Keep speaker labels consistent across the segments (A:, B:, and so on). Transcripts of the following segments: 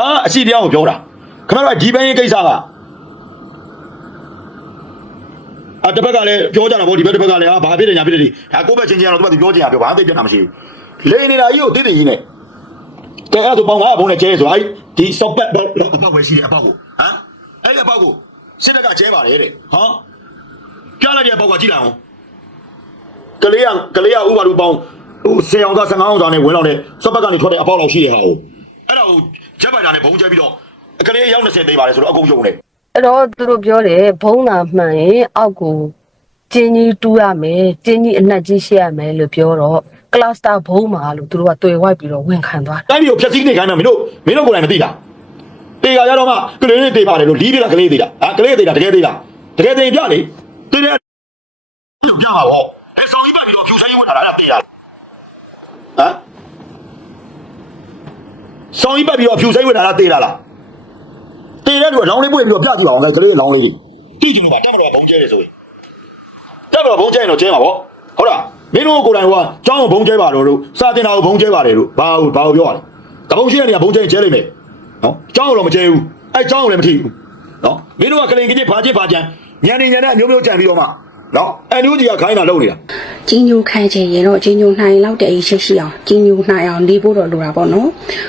A: ဒါကအစီတရားကိုပြောတာခင်ဗျားတို့ကဒီဘန်းရေးကိစ္စကအာတစ်ဘက်ကလည်းပြောကြတာဗောဒီဘက်တစ်ဘက်ကလည်းဟာဘာဖြစ်တယ်ညာဖြစ်တယ်ဒီဒါကိုယ့်ဘက်ချင်းချင်းကတော့သူကပြောချင်တာပြောဘာမှသိပြတ်တာမရှိဘူးလိန်နေတာကြီးကိုတိတိကြီးနဲ့ကဲအဲ့ဒါဆိုပေါင်း900ဘုံနဲ့ကျဲဆိုအဲ့ဒီစော့ပက်ဘောအပေါက်ပဲရှိတယ်အပေါက်ကိုဟမ်အဲ့ဒီအပေါက်ကိုစစ်တပ်ကကျဲပါတယ်တဲ့ဟောကြားလိုက်တဲ့အပေါက်ကကြည့်လိုက်အောင်ကလေးကကလေးကဥပါလူပေါင်းဟို10အောင်သား15အောင်သားနဲ့ဝင်လာတဲ့စက်ဘက်ကနေထွက်တဲ့အပေါက်လောက်ရှိတဲ့ဟာကိုအဲ့ဒါကို ဂျက်ပိုက်တာနဲ့ဘုံကျဲပြီးတော့ကလေးအယောက်20သိပါတယ်ဆိုတော့အကုန်ယုံတယ်
B: အဲ့တော့သူတို့ပြောတယ်ဘုံသာမှန်ရင်အောက်ကိုကျင်းကြီးတူးရမယ်ကျင်းကြီးအနှက်ကြီးရှိရမယ်လို့ပြောတော့ကလစတာဘုံမှာလို့သူတို့ကတွေ့ဝိုက်ပြီးတော့ဝန်ခံသွား
A: တိုင်းပြည်ကိုဖျက်ဆီးနေခိုင်းတာမင်းတို့မင်းတို့ကိုယ်တိုင်မသိတာတေကရတော့မှကလေးလေးတေပါတယ်လို့လီးပြတာကလေးသေးတာဟာကလေးသေးတာတကယ်သေးတာတကယ်သေးပြလေတေတဲ့ပြပါဘောအဲဆောင်းကြီးပါပြီးတော့ဖြူဆိုင်ဝင်လာတာတေတာဟမ် ဆောင်းကြီးပတ်ပြီးတော့ဖြူဆိုင်ဝင်လာတာတေတာလားတေတဲ့လူကလောင်းလေးပွေပြီးတော့ပြကြည့်ပါအောင်လေကလေးလောင်းလေးကြီးကြည့်ကြည့်လို့ပါတမတော်ဘုံကျဲတယ်ဆိုရင်တမတော်ဘုံကျဲရင်တော့ကျဲမှာပေါ့ဟုတ်လားမင်းတို့ကိုယ်တိုင်ကကျောင်းကိုဘုံကျဲပါတော့လို့စာတင်တာကိုဘုံကျဲပါတယ်လို့ဘာလို့ဘာလို့ပြောရလဲတဘုံရှိတဲ့နေရာဘုံကျဲရင်ကျဲလိမ့်မယ်နော်ကျောင်းကိုတော့မကျဲဘူးအဲကျောင်းကိုလည်းမထိဘူးနော်မင်းတို့ကကလိန်ကကြီးဘာကြီးဘာကြံညံနေညံတဲ့အမျိုးမျိုးကြံပြီးတော့မှ နော်အဲမျိုးကြီးကခိုင်းတာလုပ်နေတာ
C: ကြီးညိုခိုင်းချင်ရင်တော့ကြီးညိုနိုင်လောက်တဲ့အချက်ရှိအောင်ကြီးညိုနိုင်အောင်နေဖို့တော့လိုတာပေါ့နော်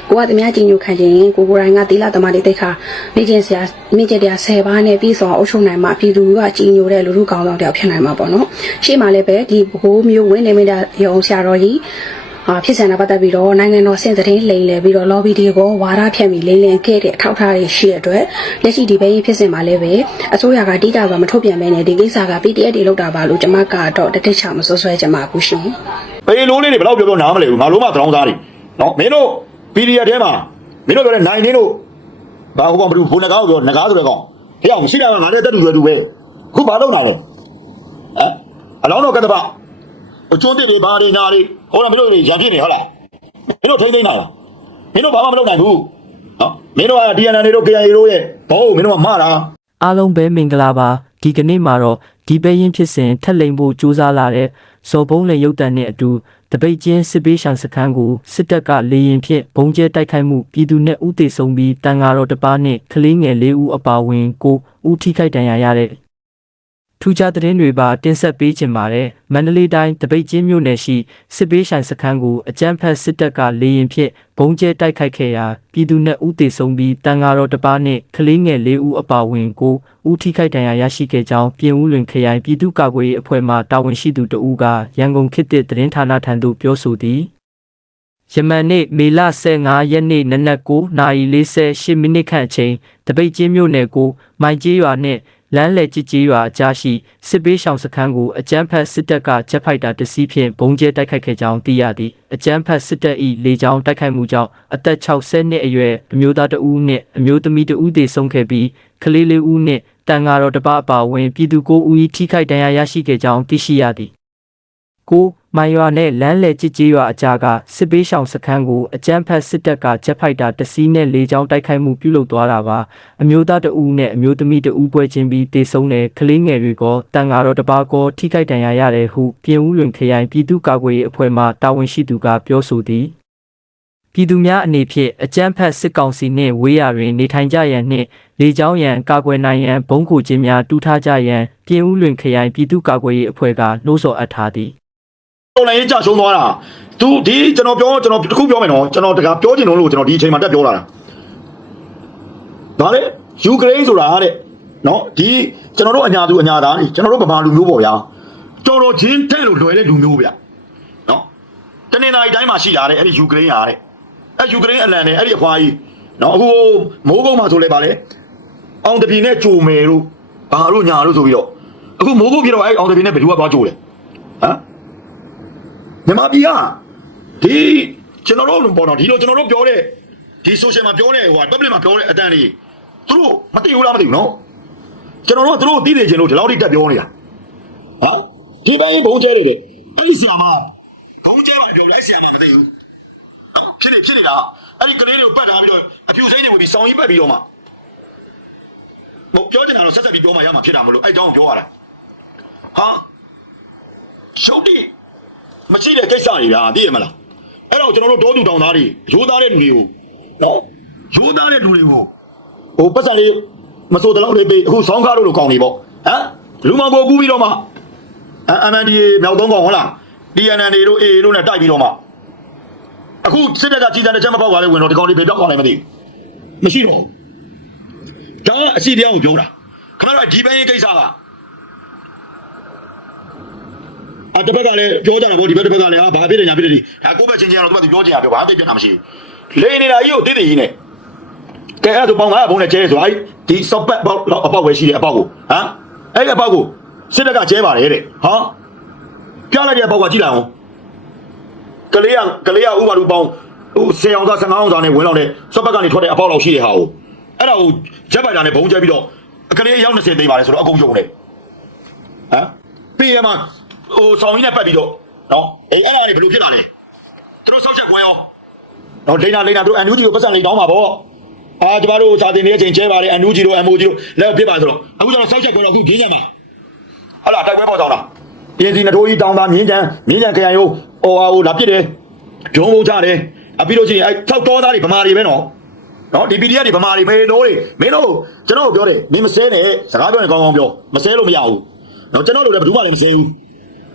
C: ကိုကတမ ्या ကြီးညိုခိုင်းချင်ရင်ကိုကိုရိုင်းကသီလသမားတွေတိတ်ခါမိကျင်ဆရာမိကျင်တရား10ပါးနဲ့ပြီးဆောင်အုပ်ချုပ်နိုင်မှာပြည်သူကကြီးညိုတဲ့လူလူကောင်းဆောင်တယောက်ဖြစ်နိုင်မှာပေါ့နော်ရှေ့မှာလည်းပဲဒီဘိုးမျိုးဝင်းနေမိတာရုံဆရာတော်ကြီးအာ ဖြစ်စံတာပတ်သက်ပြီးတော့နိုင်ငံတော်စင်သတင်းလိမ်လည်ပြီးတော့ lobby တွေကိုဝါဒဖြန့်ပြီးလိမ်လည်ခဲ့တဲ့အထောက်အထားတွေရှိတဲ့အတွက်လက်ရှိဒီဘဲကြီးဖြစ်စင်မှာလည်းပဲအစိုးရကတိကျစွာမထုတ်ပြန်မဲနဲ့ဒီကိစ္စက PDF တွေလောက်တာပါလို့ကျွန်မကတော့တတိချမဆွဆွဲချင်ပါဘူးရှင်
A: ပေလိုးလေးတွေဘယ်တော့ပြောပြောနားမလဲဘူးငါလုံးမသရောင်းသားတွေနော်မင်းတို့ PDF ထဲမှာမင်းတို့ပြောတဲ့နိုင်နေတို့ဘာဟုတ်ကောင်ဘယ်သူဘုန်းနဂါကိုပြောနဂါဆိုတဲ့ကောင်ဟဲ့အောင်ရှိတာကငါနဲ့တက်တူရွယ်တူပဲခုဘာလုပ်နာလဲဟမ်အလောင်းတော်ကတ္တပ အကျွန်းတစ်တွေဘာတွေညာတွေဟောလားမင်းတို့တွေရံဖြစ်နေဟုတ်လားမင်းတို့ထိမ့်သိမ့်တာလားမင်းတို့ဘာမှမလုပ်နိုင်ဘူးနော်မင်းတို့က DNA တွေတို့ KIA တို့ရဲ့ဘောမင်းတို့ကမှားတာ
D: အားလုံးပဲမင်္ဂလာပါဒီကနေ့မှာတော့ဒီပဲရင်ဖြစ်စဉ်ထက်လိမ်ဖို့ကြိုးစားလာတဲ့ဇော်ဘုံလေရုပ်တံနဲ့အတူတပိတ်ချင်းစစ်ပေးရှောင်စခန်းကိုစစ်တပ်ကလေရင်ဖြင့်ဘုံကျဲတိုက်ခိုက်မှုပြည်သူနဲ့ဥတေဆုံးပြီးတန်ဃာတော်တစ်ပါးနဲ့ကလေးငယ်၄ဦးအပါအဝင်ကိုဦးထိခိုက်ဒဏ်ရာရတဲ့ ထူးခြားသတင်းတွေပါတင်ဆက်ပေးချင်ပါတယ်မန္တလေးတိုင်းတပိတ်ချင်းမြို့နယ်ရှိစစ်ပေးရှောင်စခန်းကိုအကြမ်းဖက်စစ်တပ်ကလေရင်ဖြင့်ဘုံကျဲတိုက်ခိုက်ခဲ့ရာပြည်သူနဲ့ဥတေဆုံးပြီးတန်ဃာတော်တစ်ပါးနဲ့ကလေးငယ်၄ဦးအပါအဝင်ကိုဦးထိခိုက်ဒဏ်ရာရရှိခဲ့ကြောင်းပြင်ဦးလွင်ခရိုင်ပြည်သူ့ကာကွယ်ရေးအဖွဲ့မှတာဝန်ရှိသူတဦးကရန်ကုန်ခေတ်သစ်သတင်းဌာနထံသို့ပြောဆိုသည်ယမန်နေ့မေလ15ရက်နေ့နနက်9:48မိနစ်ခန့်အချိန်တပိတ်ချင်းမြို့နယ်ကိုမိုင်ကြီးရွာနှင့် လမ်းလေကြီးကြီးရွာအကြားရှိစစ်ပေးရှောင်စခန်းကိုအကြမ်းဖက်စစ်တပ်ကဂျက်ဖိုက်တာတစ်စီးဖြင့်ဘုံကျဲတိုက်ခိုက်ခဲ့ကြောင်းသိရသည်အကြမ်းဖက်စစ်တပ်၏လေကြောင်းတိုက်ခိုက်မှုကြောင့်အသက်60နှစ်အရွယ်အမျိုးသားတဦးနှင့်အမျိုးသမီးတဦးသေဆုံးခဲ့ပြီးကလေးလေးဦးနှင့်တန်ဃာတော်တစ်ပါးအပါအဝင်ပြည်သူ9ဦး၏ထိခိုက်ဒဏ်ရာရရှိခဲ့ကြောင်းသိရှိရသည်ကို မိုင်ရွာနဲ့လမ်းလေကြည်ကြီးရွာအကြားကစစ်ပေးရှောင်စခန်းကိုအကြမ်းဖက်စစ်တပ်ကဂျက်ဖိုက်တာတစီးနဲ့လေကြောင်းတိုက်ခိုက်မှုပြုလုပ်သွားတာပါအမျိုးသားတဦးနဲ့အမျိုးသမီးတဦးပွဲချင်းပြီးတေဆုံးတဲ့ကလေးငယ်တွေကတန်ဃာတော်တစ်ပါးကောထိခိုက်ဒဏ်ရာရတယ်ဟုပြင်ဦးလွင်ခရိုင်ပြည်သူ့ကာကွယ်ရေးအဖွဲ့မှတာဝန်ရှိသူကပြောဆိုသည်ပြည်သူများအနေဖြင့်အကြမ်းဖက်စစ်ကောင်စီနှင့်ဝေးရာတွင်နေထိုင်ကြရန်နှင့်လေကြောင်းရန်ကာကွယ်နိုင်ရန်ဘုံကိုခြင်းများတူထားကြရန်ပြင်ဦးလွင်ခရိုင်ပြည်သူ့ကာကွယ်ရေးအဖွဲ့ကနှိုးဆော်အပ်ထားသည်
A: တော်လိုင်းကြရှုံးသွားတာသူဒီကျွန်တော်ပြောကျွန်တော်တစ်ခုပြောမယ်နော်ကျွန်တော်တကပြောချင်လို့လို့ကျွန်တော်ဒီအချိန်မှာတက်ပြောလာတာဒါလေယူကရိန်းဆိုတာတဲ့နော်ဒီကျွန်တော်တို့အညာသူအညာသားတွေကျွန်တော်တို့ဗမာလူမျိုးပေါ့ဗျာတော်တော်ချင်းတဲ့လို့လွယ်တဲ့လူမျိုးဗျာနော်တနင်္လာရီတိုင်းမှာရှိလာတဲ့အဲ့ဒီယူကရိန်းဟာတဲ့အဲ့ယူကရိန်းအလံနဲ့အဲ့ဒီအခွာကြီးနော်အခုမိုးကုန်းမှာဆိုလဲပါလေအောင်တပြီနဲ့ကြိုမယ်တို့ဘာတို့ညာတို့ဆိုပြီးတော့အခုမိုးကုန်းပြတော့အဲ့အောင်တပြီနဲ့ဘယ်သူကသွားကြိုလဲဟမ် မြန်မာပြည်ကဒီကျွန်တော်တို့ပေါ့နော်ဒီလိုကျွန်တော်တို့ပြောတဲ့ဒီ social မှာပြောတဲ့ဟို public မှာပြောတဲ့အတန်းလေးသူတို့မသိဘူးလားမသိဘူးနော်ကျွန်တော်တို့ကသူတို့သိနေချင်လို့ဒီလောက်ထိတက်ပြောနေတာဟာဒီပိုင်းဘုံကျဲတယ်တဲ့အဲ့ဒီဆရာမဘုံကျဲပါပြောလို့အဲ့ဆရာမမသိဘူးနော်ဖြစ်နေဖြစ်နေတာအဲ့ဒီကလေးတွေကိုပတ်ထားပြီးတော့အဖြူစိမ့်တွေဝင်ပြီးစောင်းကြီးပတ်ပြီးတော့မှဟိုပြောချင်တာတော့ဆက်ဆက်ပြီးပြောမှရမှာဖြစ်တာမလို့အဲ့တောင်းပြောရတာဟာရှုပ်တိ မရှိတဲ့ကိစ္စတွေဗျာသိရမလားအဲ့တော့ကျွန်တော်တို့တောသူတောင်သားတွေရိုးသားတဲ့လူတွေကိုနော်ရိုးသားတဲ့လူတွေကိုဟိုပတ်စံလေးမစိုးတဲ့လောက်လေးပေးအခုဆောင်းကားလို့လို့ကောင်းနေပေါ့ဟမ်လူမောင်ကိုကူးပြီးတော့မှ MNDA မြောက်သုံးကောင်ဟုတ်လား DNN တွေတို့ AA တို့နဲ့တိုက်ပြီးတော့မှအခုစစ်တပ်ကကြီးစံတစ်ချက်မပေါက်ပါလေဝင်တော့ဒီကောင်တွေပြေပြောက်သွားနိုင်မသိဘူးမရှိတော့ဘူးဒါကအစီတရားကိုပြောတာခင်ဗျားတို့ဒီပိုင်းရေးကိစ္စက အာတစ်ဘက်ကလည်းပြောကြတာဗောဒီဘက်တစ်ဘက်ကလည်းဟာဘာဖြစ်တယ်ညာဖြစ်တယ်ဒီဒါကိုယ့်ဘက်ချင်းချင်းကတော့သူကပြောချင်တာပြောဘာမှပြတ်ပြတ်တာမရှိဘူးလေနေတာကြီးကိုတိတိကြီးနဲ့ကဲအဲ့ဒါဆိုပေါင်900ဘုံနဲ့ကျဲဆိုအဲ့ဒီစော့ပတ်ပေါက်အပေါက်ပဲရှိတယ်အပေါက်ကိုဟမ်အဲ့ဒီအပေါက်ကိုစစ်တပ်ကကျဲပါတယ်တဲ့ဟာပြလိုက်တဲ့အပေါက်ကကြည့်လိုက်အောင်ကလေးကကလေးကဥပါလူပေါင်းဟို10အောင်သား15အောင်သားနဲ့ဝင်လောက်တဲ့စော့ပတ်ကနေထွက်တဲ့အပေါက်လောက်ရှိတဲ့ဟာကိုအဲ့ဒါကိုဂျက်ပိုက်တာနဲ့ဘုံကျဲပြီးတော့ကလေးအယောက်20သိမ်းပါတယ်ဆိုတော့အကုန်ယုံတယ်ဟမ်ပြီးရမှာ ဟိုဆောင်ကြီးနဲ့ပတ်ပြီးတော့နော်အေးအဲ့ဒါကနေဘယ်လိုဖြစ်လာလဲသူတို့စောက်ချက်ကွဲရောနော်ဒိနာလိနာတို့အန်ယူဂျီကိုပတ်စံလေးတောင်းပါဗောအာကျမတို့စာတင်နေတဲ့အချိန်ကျဲပါတယ်အန်ယူဂျီတို့အမိုဂျီတို့လည်းဖြစ်ပါဆိုတော့အခုကျတော့စောက်ချက်ကွဲတော့အခုဂင်းကြမှာဟလာတိုက်ပွဲပေါ်ဆောင်တာပြင်စီနထိုးကြီးတောင်းတာမြင်းချန်မြင်းချန်ခရိုင်ကိုဟိုဟာဟိုလာပြစ်တယ်ဂျုံဘုံချတယ်အပြီးလို့ချင်းအဲထောက်တော်သားတွေဗမာတွေပဲနော်နော်ဒီ PDF တွေဗမာတွေမေလို့တွေမင်းတို့ကျွန်တော်တို့ပြောတယ်မင်းမစဲနဲ့စကားပြောရင်ကောင်းကောင်းပြောမစဲလို့မရဘူးနော်ကျွန်တော်တို့လည်းဘယ်သူမှလည်းမစဲဘူး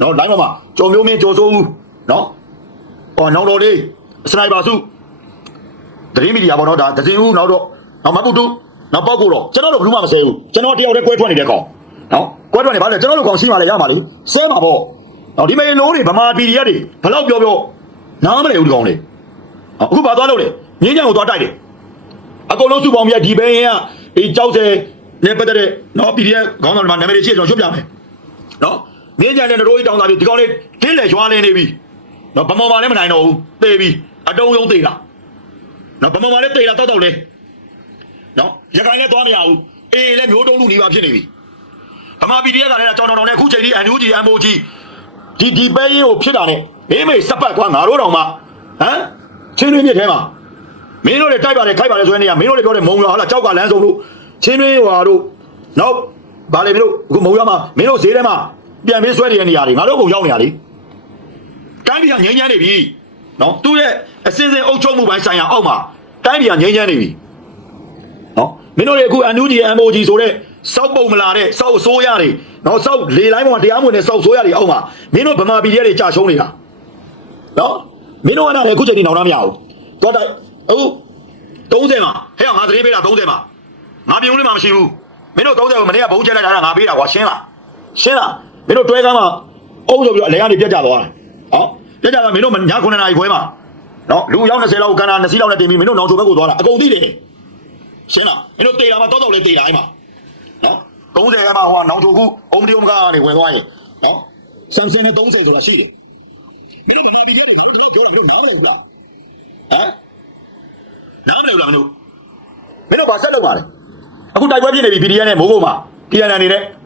A: နော်တိုင်းပေါ်မှာကြော်မျိုးမင်းကြော်စိုးဘူးနော်ဟောနောက်တော်လေးစနိုက်ပါစုဒရီမီဒီယာပေါ့နော်ဒါဒဇင်ဦးနောက်တော့နောက်မပုတုနောက်ပေါက်ကိုတော့ကျွန်တော်တို့ဘယ်သူမှမစဲဘူးကျွန်တော်တယောက်တည်းကွဲထွက်နေတဲ့ကောင်နော်ကွဲထွက်နေပါလေကျွန်တော်တို့ကောင်ရှိမှလည်းရမှာလေစဲမှာပေါ့နော်ဒီမေလုံးတွေဗမာပီဒီရက်တွေဘယ်တော့ပြောပြောနားမလဲဘူးဒီကောင်တွေအခုဘာသွားလို့လဲငင်းညံကိုသွားတိုက်တယ်အကုန်လုံးစုပေါင်းပြီးဒီဘဲရင်ကဒီကြောက်စဲနဲ့ပတ်သက်တဲ့နော် PDF ခေါင်းဆောင်တွေမှာနာမည်တွေရှိကျွန်တော်ရွတ်ပြမယ်နော် မြင်းကြံတဲ့တို့ကြီးတောင်းတာပြီဒီကောင်လေးဒင်းလေရွာလင်းနေပြီနော်ဗမော်မာလည်းမနိုင်တော့ဘူးသေပြီအတုံးယုံသေတာနော်ဗမော်မာလည်းသေတာတောက်တောက်လေးနော်ရခိုင်လည်းသွားမရဘူးအေးလည်းမျိုးတုံးလူနေပါဖြစ်နေပြီဗမာ PDF ကလည်းကြောင်တောင်တောင်နဲ့အခုချိန်ကြီး NUG MOG ဒီဒီပဲရင်ကိုဖြစ်တာနဲ့မေးမေးစပတ်ကွာငါတို့တောင်မှဟမ်ချင်းတွင်းမြစ်ထဲမှာမင်းတို့တွေတိုက်ပါတယ်ခိုက်ပါတယ်ဆိုတဲ့နေရာမင်းတို့တွေပြောတယ်မုံရွာဟာလားကြောက်ကလမ်းစုံလို့ချင်းတွင်းရွာတို့နောက်ဗာလေမင်းတို့အခုမုံရွာမှာမင်းတို့ဈေးထဲမှာ ပြန်ပြီးဆွဲနေတဲ့နေရာတွေငါတို့ကုန်ရောက်နေရလေတိုင်းပြည်ကငြိမ်းချမ်းနေပြီနော်သူ့ရဲ့အစင်းစင်းအုပ်ချုပ်မှုပိုင်းဆိုင်ရာအောက်မှာတိုင်းပြည်ကငြိမ်းချမ်းနေပြီနော်မင်းတို့တွေအခု NUG MOG ဆိုတဲ့စောက်ပုံမလာတဲ့စောက်အစိုးရတွေနော်စောက်လေလိုင်းပေါ်မှာတရားမဝင်တဲ့စောက်အစိုးရတွေအောက်မှာမင်းတို့ဗမာပြည်တွေကြာရှုံးနေတာနော်မင်းတို့ကလည်းအခုချိန်ကြီးနောင်တမရဘူးတော့တိုက်အခု30မှာဟဲ့ငါသတိပေးတာ30မှာငါပြုံးလေးမှမရှိဘူးမင်းတို့30ကိုမနေ့ကဘုံကျဲလိုက်တာကငါပေးတာကွာရှင်းလားရှင်းလား မင်းတို့တွဲကားမှာအုံးဆိုပြီးတော့အလဲကနေပြတ်ကြသွားတယ်ဟောပြတ်ကြသွားမင်းတို့ည9နာရီခွဲမှာနော်လူရောက်20လောက်ကန်တာ20လောက်နဲ့တင်ပြီးမင်းတို့နောင်ဆိုဘက်ကိုသွားတာအကုန်သိတယ်ရှင်းလားမင်းတို့တေတာမှာတော့တော့လေးတေတာအဲ့မှာနော်30ကမှဟိုကနောင်ချိုကူအုံးတရုံကနေဝင်သွားရင်နော်ဆန်ဆန်နဲ့30ဆိုတာရှိတယ်မင်းတို့ဒီလိုဒီလိုနားမလဲဘူးလားဟမ်နားမလဲဘူးလားမင်းတို့မင်းတို့ဘာဆက်လုပ်ပါလဲအခုတိုက်ပွဲဖြစ်နေပြီ PDN နဲ့မိုးကုတ်မှာ PDN အနေနဲ့ကဲဘာလုပ်လဲ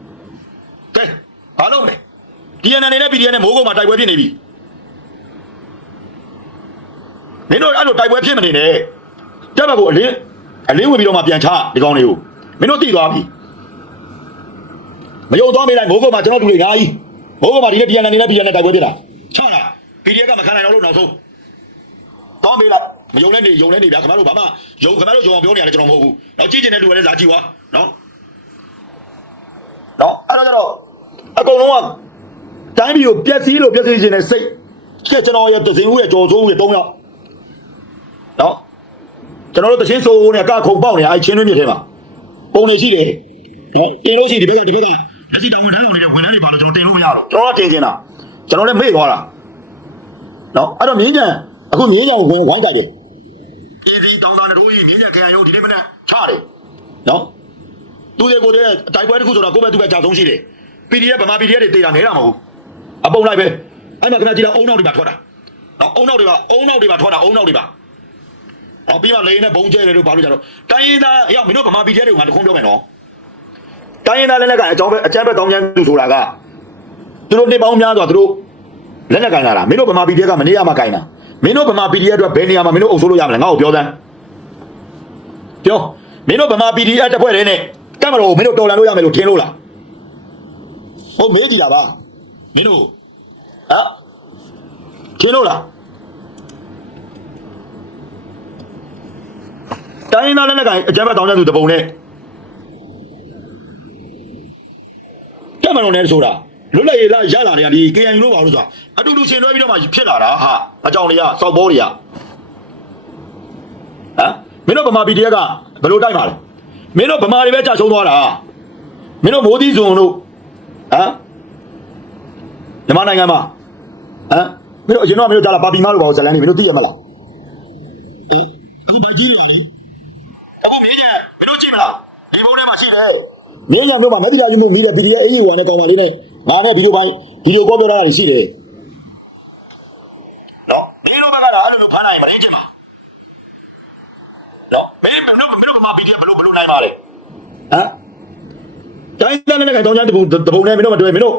A: PDN အနေနဲ့ PDN နဲ့မိုးကုတ်မှာတိုက်ပွဲဖြစ်နေပြီမင်းတို့အဲ့လိုတိုက်ပွဲဖြစ်မနေနဲ့တက်ဘက်ကိုအလင်းအလင်းဝင်ပြီးတော့မှပြန်ချဒီကောင်တွေကိုမင်းတို့သိသွားပြီမယုံသွားမေးလိုက်မိုးကုတ်မှာကျွန်တော်တို့တွေအများကြီးမိုးကုတ်မှာဒီနေ့ PDN အနေနဲ့ PDN နဲ့တိုက်ပွဲဖြစ်တာချတာ PDF ကမခံနိုင်တော့လို့နောက်ဆုံးတောင်းပေးလိုက်မယုံလဲနေယုံလဲနေဗျာခင်ဗျားတို့ဘာမှယုံခင်ဗျားတို့ယုံအောင်ပြောနေရတယ်ကျွန်တော်မဟုတ်ဘူး။တော့ကြည့်ကျင်တဲ့လူကလည်းလာကြည့်ွာနော်။နော်အဲ့တော့ကျတော့အကုန်လုံးက တိုင်းပြည်ကိုပြက်စီးလို့ပြက်စီးခြင်းနဲ့စိတ်ချက်ကျွန်တော်ရဲ့တစင်ဦးရဲ့ကြော်စိုးဦးရဲ့၃ယောက်နော်ကျွန်တော်တို့တချင်းဆိုးနဲ့ကခုံပေါက်နေအဲ့ချင်းတွင်းမြစ်ထဲမှာပုံနေရှိတယ်နော်တင်လို့ရှိရင်ဒီဘက်ကဒီဘက်ကလက်ရှိတောင်ဝန်ထမ်းဆောင်နေတဲ့ဝန်ထမ်းတွေပါလို့ကျွန်တော်တင်လို့မရတော့ကျွန်တော်ကတင်ချင်တာကျွန်တော်လည်းမေ့သွားတာနော်အဲ့တော့မြင်းကြံအခုမြင်းကြံကိုဝင်ဝိုင်းကြိုက်တယ်ပြည်စီတောင်တာတို့ကြီးမြင်းကြံခရိုင်ရုံးဒီနေ့မနေ့ချတယ်နော်သူတွေကိုယ်တည်းတိုက်ပွဲတစ်ခုဆိုတော့ကိုယ့်ဘက်သူ့ဘက်ကြာဆုံးရှိတယ် PDF ဗမာ PDF တွေတေးတာနေတာမဟုတ်ဘူး အပုံလိုက်ပဲအဲ့မှာခဏကြည့်တော့အုံနောက်တွေပါထွက်တာနော်အုံနောက်တွေပါအုံနောက်တွေပါထွက်တာအုံနောက်တွေပါဟောပြီးမှလေနဲ့ဘုံကျဲတယ်လို့ဘာလို့ကြတော့တိုင်းရင်းသားအရောက်မင်းတို့ဗမာ PDF တွေကိုငါတခုံးပြောမယ်နော်တိုင်းရင်းသားလည်းလည်းကအကြောင်းပဲအကျမ်းပဲတောင်းချမ်းသူဆိုတာကသူတို့နေပေါင်းများစွာသူတို့လက်နဲ့ကင်လာတာမင်းတို့ဗမာ PDF ကမနေရမှာကင်တာမင်းတို့ဗမာ PDF အတွက်ဘယ်နေရာမှာမင်းတို့အုပ်စိုးလို့ရမလဲငါ့ကိုပြောစမ်းပြောမင်းတို့ဗမာ PDF တစ်ဖွဲ့တည်းနဲ့ကတ်မတော်ကိုမင်းတို့တော်လန်လို့ရမယ်လို့ထင်လို့လားဟုတ်မေးကြည့်တာပါ မင်းတို့ဟာထင်လို့လားတိုင်းရင်းသားလက်နက်ကိုင်အကြမ်းဖက်တောင်းကြသူတပုံနဲ့တက်မလို့နဲ့ဆိုတာလွတ်လပ်ရေးလားရလာတယ်ကဒီ KNU လို့ပါလို့ဆိုတာအတူတူရှင်တွဲပြီးတော့မှဖြစ်လာတာဟာအကြောင်းတွေကစောက်ဘောတွေကဟမ်မင်းတို့ဗမာ PDF ကဘယ်လိုတိုက်ပါလဲမင်းတို့ဗမာတွေပဲကြာရှုံးသွားတာမင်းတို့မိုးသီးစုံတို့ဟမ် မြန်မာနိုင်ငံမှာဟမ်မင်းတို့အရင်တော့မင်းတို့ကြားလာပါပီမားလို့ပါဇလန်နေမင်းတို့သိရမလားအင်းအခုဘာကြီးလို့လဲအခုမင်းကြီးမင်းတို့ကြည့်မလားဒီဘုံထဲမှာရှိတယ်မင်းညာမျိုးမှာမက်တီလာကြီးမျိုးမိတဲ့ PDF အေးအေးဝါနဲ့ကောင်းပါလေးနဲ့ငါနဲ့ဒီလိုပိုင်းဒီလိုကောပြောတာတွေရှိတယ်နော်မင်းတို့ဘက်ကလည်းအဲ့လိုဖမ်းနိုင်မရင်းချင်ပါနော်မင်းတို့မင်းတို့ဗမာ PDF ဘယ်လိုဘယ်လိုနိုင်ပါလဲဟမ်တိုင်းတန်းနဲ့ကန်တောင်းချမ်းတပုံတပုံနဲ့မင်းတို့မတွေ့မင်းတို့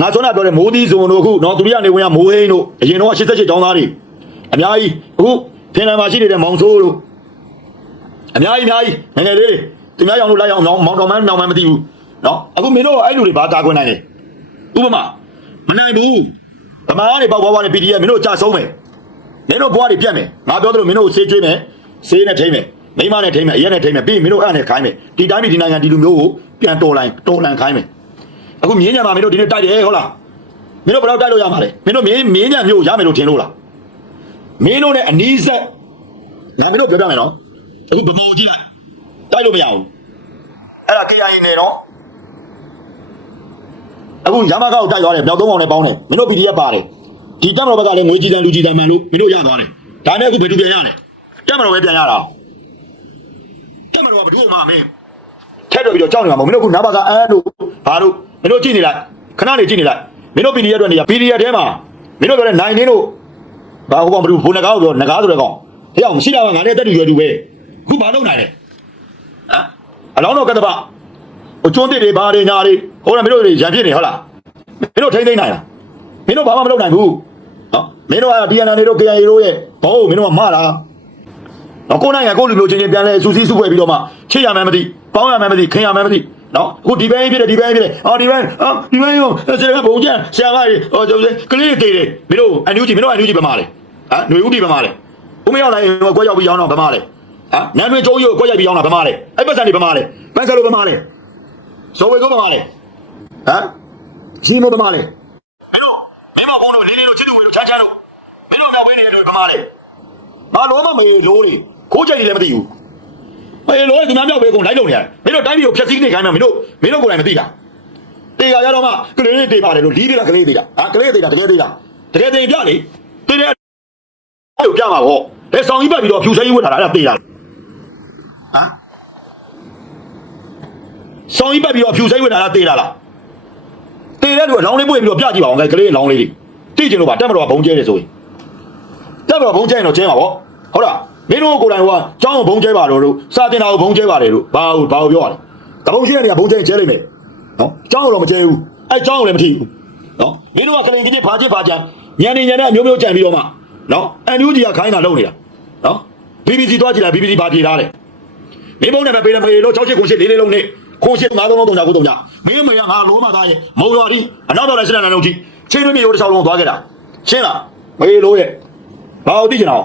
A: ငါဆွမ်းတာပြောတယ်မိုးသီးစုံတို့အခုနော်သူရနေဝင်ရမိုးဟိန်းတို့အရင်တော့88ကျောင်းသားတွေအများကြီးအခုဖင်လန်မှာရှိနေတဲ့မောင်ဆိုးတို့အများကြီးအများကြီးငယ်ငယ်လေးတွေသူများရောင်လို့လိုက်အောင်မောင်မောင်တော်မန်းနောင်မန်းမသိဘူးနော်အခုမင်းတို့အဲ့လူတွေဘာတာခွင့်နိုင်လဲဥပမာမနိုင်ဘူးဗမာကနေပေါက်ပွားပွားနဲ့ PDF မင်းတို့ကြာဆုံးမယ်မင်းတို့ဘွားတွေပြတ်မယ်ငါပြောသလိုမင်းတို့ဆေးကျွေးမယ်ဆေးနဲ့ထိမ့်မယ်မိမနဲ့ထိမ့်မယ်အရက်နဲ့ထိမ့်မယ်ပြီးရင်မင်းတို့အဲ့နဲ့ခိုင်းမယ်ဒီတိုင်းပြည်ဒီနိုင်ငံဒီလူမျိုးကိုပြန်တော်လိုင်းတော်လန်ခိုင်းမယ် အခုမြင်းညံမှာမင်းတို့ဒီနေ့တိုက်တယ်ဟုတ်လားမင်းတို့ဘယ်တော့တိုက်လို့ရမှာလဲမင်းတို့မြင်းမြင်းညံမျိုးရမယ်လို့ထင်လို့လားမင်းတို့နဲ့အနီးဆက်ငါမင်းတို့ပြောပြမယ်နော်အခုဗမာကြီးတိုက်လို့မရဘူးအဲ့ဒါ KIA နေနော်အခုရမကောက်တိုက်သွားတယ်မြောက်သုံးကောင်နဲ့ပေါင်းတယ်မင်းတို့ PDF ပါတယ်ဒီတက်မတော်ဘက်ကလည်းငွေကြီးတန်လူကြီးတန်မှန်လို့မင်းတို့ရသွားတယ်ဒါနဲ့အခုဘယ်သူပြန်ရလဲတက်မတော်ပဲပြန်ရတာတက်မတော်ကဘယ်သူမှမင်းထက်တော့ပြီးတော့ကြောက်နေမှာမဟုတ်မင်းတို့အခုနားပါကအန်းတို့ဘာတို့ မင်းတို့ကြည့်နေလိုက်ခဏနေကြည့်နေလိုက်မင်းတို့ PDF အတွက်နေရ PDF ထဲမှာမင်းတို့ပြောတဲ့နိုင်နေတို့ဘာဟိုကောင်ဘယ်သူဘုံနဂါဆိုတော့နဂါဆိုတဲ့ကောင်ဟဲ့အောင်မရှိတာကငါနဲ့တက်တူရွယ်တူပဲအခုဘာလုပ်နိုင်လဲဟမ်အလောင်းတော်ကတ္တပဟိုကျွန်းတစ်တွေဘာတွေညာတွေဟိုကမင်းတို့တွေရံပြစ်နေဟုတ်လားမင်းတို့ထိမ့်သိမ့်နိုင်လားမင်းတို့ဘာမှမလုပ်နိုင်ဘူးနော်မင်းတို့က DNA တို့ KIA တို့ရဲ့ဘောမင်းတို့ကမှားတာနော်ကိုယ်နိုင်ငံကိုယ်လူမျိုးချင်းချင်းပြန်လဲစူးစီးစုဖွဲ့ပြီးတော့မှချစ်ရမှန်းမသိပေါင်းရမှန်းမသိခင်ရမှန်းမသိ နော်အခုဒီဘဲဖြစ်တယ်ဒီဘဲဖြစ်တယ်အော်ဒီဘဲအော်ဒီဘဲရောဆရာကဘုံကျန်ဆရာမကြီးဟောကျွန်တော်ကလေးတွေတေးတယ်မင်းတို့အန်ယူဂျီမင်းတို့အန်ယူဂျီဗမာလေဟမ်ຫນွေဦးဒီဗမာလေဦးမရောက်နိုင်ကွက်ရောက်ပြီးရောင်းတော့ဗမာလေဟမ်နန်းတွင်ကျုံးရုပ်ကွက်ရိုက်ပြီးရောင်းတာဗမာလေအဲ့ပတ်စံတွေဗမာလေပန်းဆယ်လိုဗမာလေဇော်ဝေကိုဗမာလေဟမ်ရှင်းမဗမာလေမင်းတို့မင်းမဘုံတော့လေးလေးတို့ချစ်သူတို့ချမ်းချမ်းတို့မင်းတို့တော့ဝင်းနေတယ်ဗမာလေငါလုံးမမေလို့နေခိုးကြိုက်နေလည်းမသိဘူး အေးလို့ဒီများမြောက်ပဲကုန်လိုက်လုံနေရတယ်မင်းတို့တိုင်းပြည်ကိုဖျက်ဆီးနေခိုင်းမှမင်းတို့မင်းတို့ကိုယ်တိုင်မသိတာတေကရတော့မှကလေးတေပါတယ်လို့လီးပြတာကလေးသေးတာဟာကလေးသေးတာတကယ်သေးတာတကယ်သေးပြလေတေတဲ့ဟုတ်ပြမှာပေါ့ဘယ်ဆောင်ကြီးပတ်ပြီးတော့ဖြူဆဲကြီးဝတ်ထားတာအဲ့ဒါတေတာဟာဆောင်ကြီးပတ်ပြီးတော့ဖြူဆဲကြီးဝတ်ထားတာတေတာလားတေတဲ့လူကလောင်းလေးပွေပြီးတော့ပြကြည့်ပါအောင်ကလေးလောင်းလေးတွေတိကျလို့ပါတက်မတော်ကဘုံကျဲတယ်ဆိုရင်တက်မတော်ဘုံကျဲရင်တော့ကျဲမှာပေါ့ဟုတ်လား မင်းတို့ကိုယ်တိုင်ကကျောင်းကိုဘုံကျဲပါတော့လို့စာတင်တာကိုဘုံကျဲပါတယ်လို့ဘာလို့ဘာလို့ပြောရလဲတဘုံရှိတဲ့နေရာဘုံကျဲရင်ကျဲလိမ့်မယ်နော်ကျောင်းကိုတော့မကျဲဘူးအဲကျောင်းကိုလည်းမထိဘူးနော်မင်းတို့ကကလင်ကြီးဖာချစ်ဖာချမ်းညနေညနေမျိုးမျိုးကြံပြီးတော့မှနော်အန်ယူဂျီကခိုင်းတာလုပ်နေတာနော် BBC တွားကြည့်လိုက် BBC ဘာပြေးထားလဲမင်းဘုံနဲ့ပဲပေးတယ်မေလို့6ချစ်ကိုရှစ်လေးလေးလုံးနဲ့ခိုးရှစ်9သုံးလုံးတုံညာကိုတုံညာမင်းမေကငါလိုမှသားရဲ့မုံရွာဒီအနောက်တော်လည်းစစ်တဲ့နန်းလုံးကြီးချင်းတွင်းမြေရိုးတစ်ချောင်းလုံးသွားခဲ့တာရှင်းလားမေလို့ရဲ့ဘာလို့သိချင်အောင်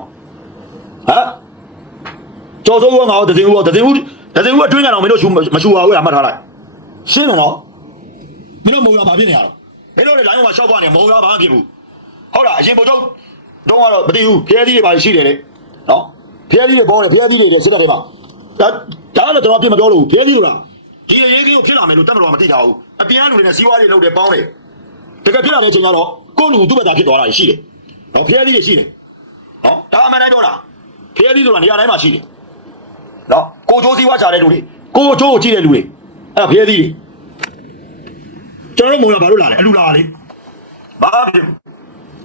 A: ဟမ်ကျော်စိုးကငါ့ကိုတစင်ဦးတော့တစင်ဦးတစင်ဦးအတွင်းကတော့မင်းတို့ရှူမရှူပါဘူးလားမှတ်ထားလိုက်ရှင်းတယ်နော်မင်းတို့မုံရွာဘာဖြစ်နေရလဲမင်းတို့လည်းလိုင်းမှာရှောက်ကနေမုံရွာဘာဖြစ်ဘူးဟုတ်လားအရင်ဘုံချုပ်တော့ကတော့မသိဘူးဖျဲသီးတွေဘာရှိတယ်လေနော်ဖျဲသီးတွေပေါ်တယ်ဖျဲသီးတွေစစ်တဲ့ထဲမှာဒါဒါလည်းကျွန်တော်အပြစ်မပြောလို့ဖျဲသီးဆိုတာဒီအရေးကြီးကိုဖြစ်လာမယ်လို့တက်မလို့မသိကြဘူးအပြန်လူတွေနဲ့စီးပွားရေးလုပ်တယ်ပေါင်းတယ်တကယ်ဖြစ်လာတဲ့အချိန်ကျတော့ကိုယ့်လူသူ့ဘက်သားဖြစ်သွားတာရှိတယ်နော်ဖျဲသီးတွေရှိတယ်နော်ဒါအမှန်တိုင်းပြောတာ ဖျဲသီးဆိုတာနေရာတိုင်းမှာရှိတယ်နော်ကိုချိုးစည်းဝါချတဲ့လူတွေကိုချိုးကိုကြည့်တဲ့လူတွေအဲ့ဒါဖျဲသီးတွေကျွန်တော်တို့မုံရဘာလို့လာလဲအလူလာလေဘာဖြစ်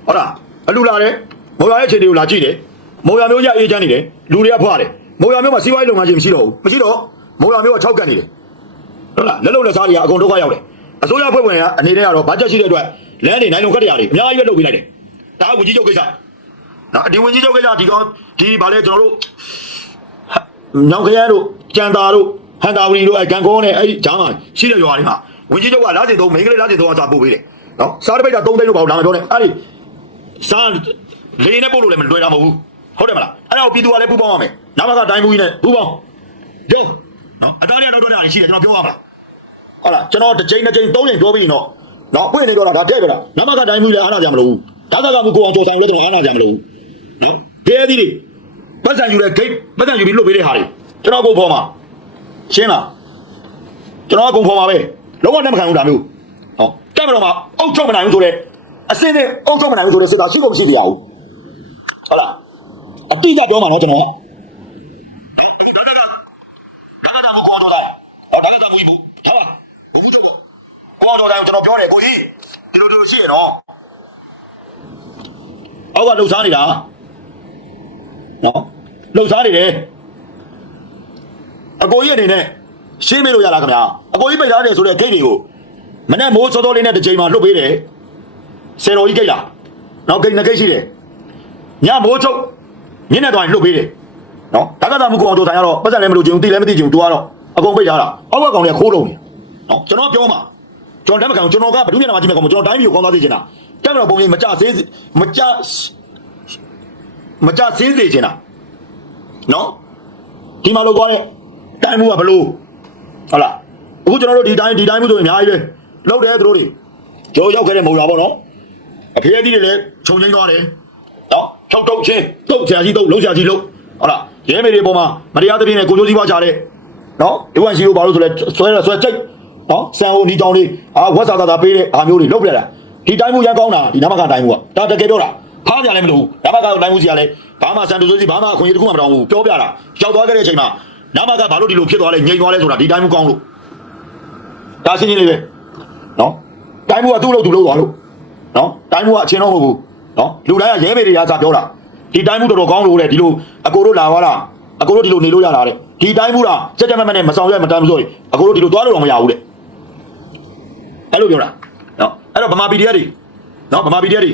A: ဟုတ်လားအလူလာတယ်မုံရရဲ့အခြေအနေကိုလာကြည့်တယ်မုံရမျိုးရအေးချမ်းနေတယ်လူတွေကဖွာတယ်မုံရမျိုးမှာစီးပွားရေးလုပ်ငန်းချင်းမရှိတော့ဘူးမရှိတော့မုံရမျိုးက6ကန်နေတယ်ဟုတ်လားလက်လုံလက်စားတွေကအကုန်ဒုက္ခရောက်တယ်အစိုးရဖွဲ့ဝင်ကအနေနဲ့ကတော့ဘတ်ဂျက်ရှိတဲ့အတွက်လမ်းတွေနိုင်လုံခက်တရားတွေအများကြီးပဲလုပ်ပေးလိုက်တယ်ဒါကဝင်ကြီးချုပ်ကိစ္စ နော်ဒီဝင်ကြီးချုပ်ကိစ္စဒီကောင်ဒီဗာလဲကျွန်တော်တို့ညောင်ခရမ်းတို့ကြံတာတို့ဟန်တာဝရီတို့အဲကန်ကောနဲ့အဲ့ဒီဂျားမှာရှိတဲ့ရွာတွေမှာဝင်ကြီးချုပ်ကလားစီသုံးမိန်းကလေးလားစီသုံးအစားပို့ပေးတယ်နော်စားတစ်ပိတ်တာ3သိန်းလို့ပါဘူးဒါမှပြောနေအဲ့ဒီစားလေနဲ့ပို့လို့လည်းမလွယ်တာမဟုတ်ဘူးဟုတ်တယ်မလားအဲ့ဒါကိုပြည်သူကလည်းပူပေါင်းရမယ်နမကတိုင်းမှုကြီးနဲ့ဘူးပေါင်းရုံနော်အသားရတော့တော့တာရှိတယ်ကျွန်တော်ပြောရမှာဟုတ်လားကျွန်တော်တစ်ချိန်တစ်ချိန်သုံးချိန်ပြောပြီးတော့နော်ပွင့်နေတော့တာဒါတဲ့ပြတာနမကတိုင်းမှုကြီးလည်းအားနာကြမလို့ဒါကကမှုကိုအောင်ကြော်ဆိုင်လည်းကျွန်တော်အားနာကြမလို့ နော်ဘယ်သည်တွေပတ်စံယူတဲ့ဂိတ်ပတ်စံယူပြီးလွတ်ပေးတဲ့ဟာတွေကျွန်တော်ကိုဖော်မှာရှင်းလားကျွန်တော်ကကုန်ဖော်မှာပဲလုံးဝလက်မခံဘူးဒါမျိုးဟောတက်မတော်မှာအုတ်ချုပ်မနိုင်ဘူးဆိုတဲ့အစစ်နဲ့အုတ်ချုပ်မနိုင်ဘူးဆိုတဲ့စစ်သားရှိကုန်မရှိတရားဘူးဟုတ်လားအတိအကျပြောမှာနော်ကျွန်တော်ကဟောဒါကကိုကြီးဘူးဟာဘောတော်တိုင်းကျွန်တော်ပြောတယ်ကိုကြီးဒီလိုလိုရှိရတော့အောက်ကလှုပ်ရှားနေတာ နော်လှုပ်ရှားနေတယ်အကိုကြီးအနေနဲ့ရှင်းမေးလို့ရလားခင်ဗျာအကိုကြီးပိတ်ထားတယ်ဆိုတဲ့ဂိတ်တွေကိုမနေ့မိုးစောစောလေးနဲ့တစ်ချိန်မှလှုပ်ပေးတယ်ဆယ်တော်ကြီးဂိတ်လားနော်ဂိတ်နှစ်ဂိတ်ရှိတယ်ညမိုးချုပ်ညနေတော့လှုပ်ပေးတယ်နော်ဒါကသာမကူအောင်တို့ဆိုင်ရတော့ပတ်စံလည်းမလို့ချင်ဘူးတိလည်းမသိချင်ဘူးတူကတော့အကုန်ပိတ်ထားတာအောက်ကကောင်တွေကခိုးလုံးနေနော်ကျွန်တော်ပြောမှာကျွန်တော်တက်မကန်ကျွန်တော်ကဘယ်သူမျက်နှာမှာကြည့်မဲ့ကောင်ကျွန်တော်တိုင်းပြည်ကိုကောင်းသားသိချင်တာတက်မတော်ပုံကြီးမကြသေးမကြ မကြသေးစေချင်တာနော်ဒီမှာလောက်သွားတဲ့တိုင်းမှုကဘလို့ဟုတ်လားအခုကျွန်တော်တို့ဒီတိုင်းဒီတိုင်းမှုဆိုရင်အများကြီးပဲလောက်တယ်သူတို့တွေကျော်ရောက်ခဲ့တဲ့မုံရွာပေါ့နော်အဖေအကြီးတွေလည်းခြုံငိမ့်သွားတယ်နော်ဖြုတ်တုတ်ချင်းတုတ်ဆရာကြီးတုတ်လုံးဆရာကြီးလုံးဟုတ်လားရဲမေတွေပေါ်မှာမတရားသဖြင့်နဲ့ကိုကျိုးစည်းပွားကြတဲ့နော်ဒီဝန်ရှိကိုဘာလို့ဆိုလဲဆွဲရဆွဲကြိတ်နော်ဆန်ဟိုနီတောင်လေးအာဝက်စာသာသာပေးတဲ့အားမျိုးတွေလုပ်ပြလာဒီတိုင်းမှုရန်ကောင်းတာဒီနမကတိုင်းမှုကဒါတကယ်တော့တာ ဖားကြလည်းမလို့နမကတိုင်းမှုစီကလည်းဘာမှစံတူစိုးစီဘာမှအခွင့်အရေးတစ်ခုမှမတောင်းဘူးပြောပြတာရောက်သွားခဲ့တဲ့အချိန်မှာနမကဘာလို့ဒီလိုဖြစ်သွားလဲငြိမ်သွားလဲဆိုတာဒီတိုင်းမှုကောင်းလို့ဒါရှင်းရှင်းလေးပဲနော်တိုင်းမှုကသူ့လို့သူ့လို့သွားလို့နော်တိုင်းမှုကအချင်းတော့မဟုတ်ဘူးနော်လူတိုင်းကရဲမေတွေကစာပြောတာဒီတိုင်းမှုတော်တော်ကောင်းလို့တဲ့ဒီလိုအကိုတို့လာသွားတာအကိုတို့ဒီလိုနေလို့ရတာတဲ့ဒီတိုင်းမှုကစက်ကြက်မက်မက်နဲ့မဆောင်ရွက်မတမ်းဘူးဆိုရင်အကိုတို့ဒီလိုသွားလို့တော့မရဘူးတဲ့အဲ့လိုပြောတာနော်အဲ့တော့ဗမာပြည်တွေကတွေနော်ဗမာပြည်တွေကတွေ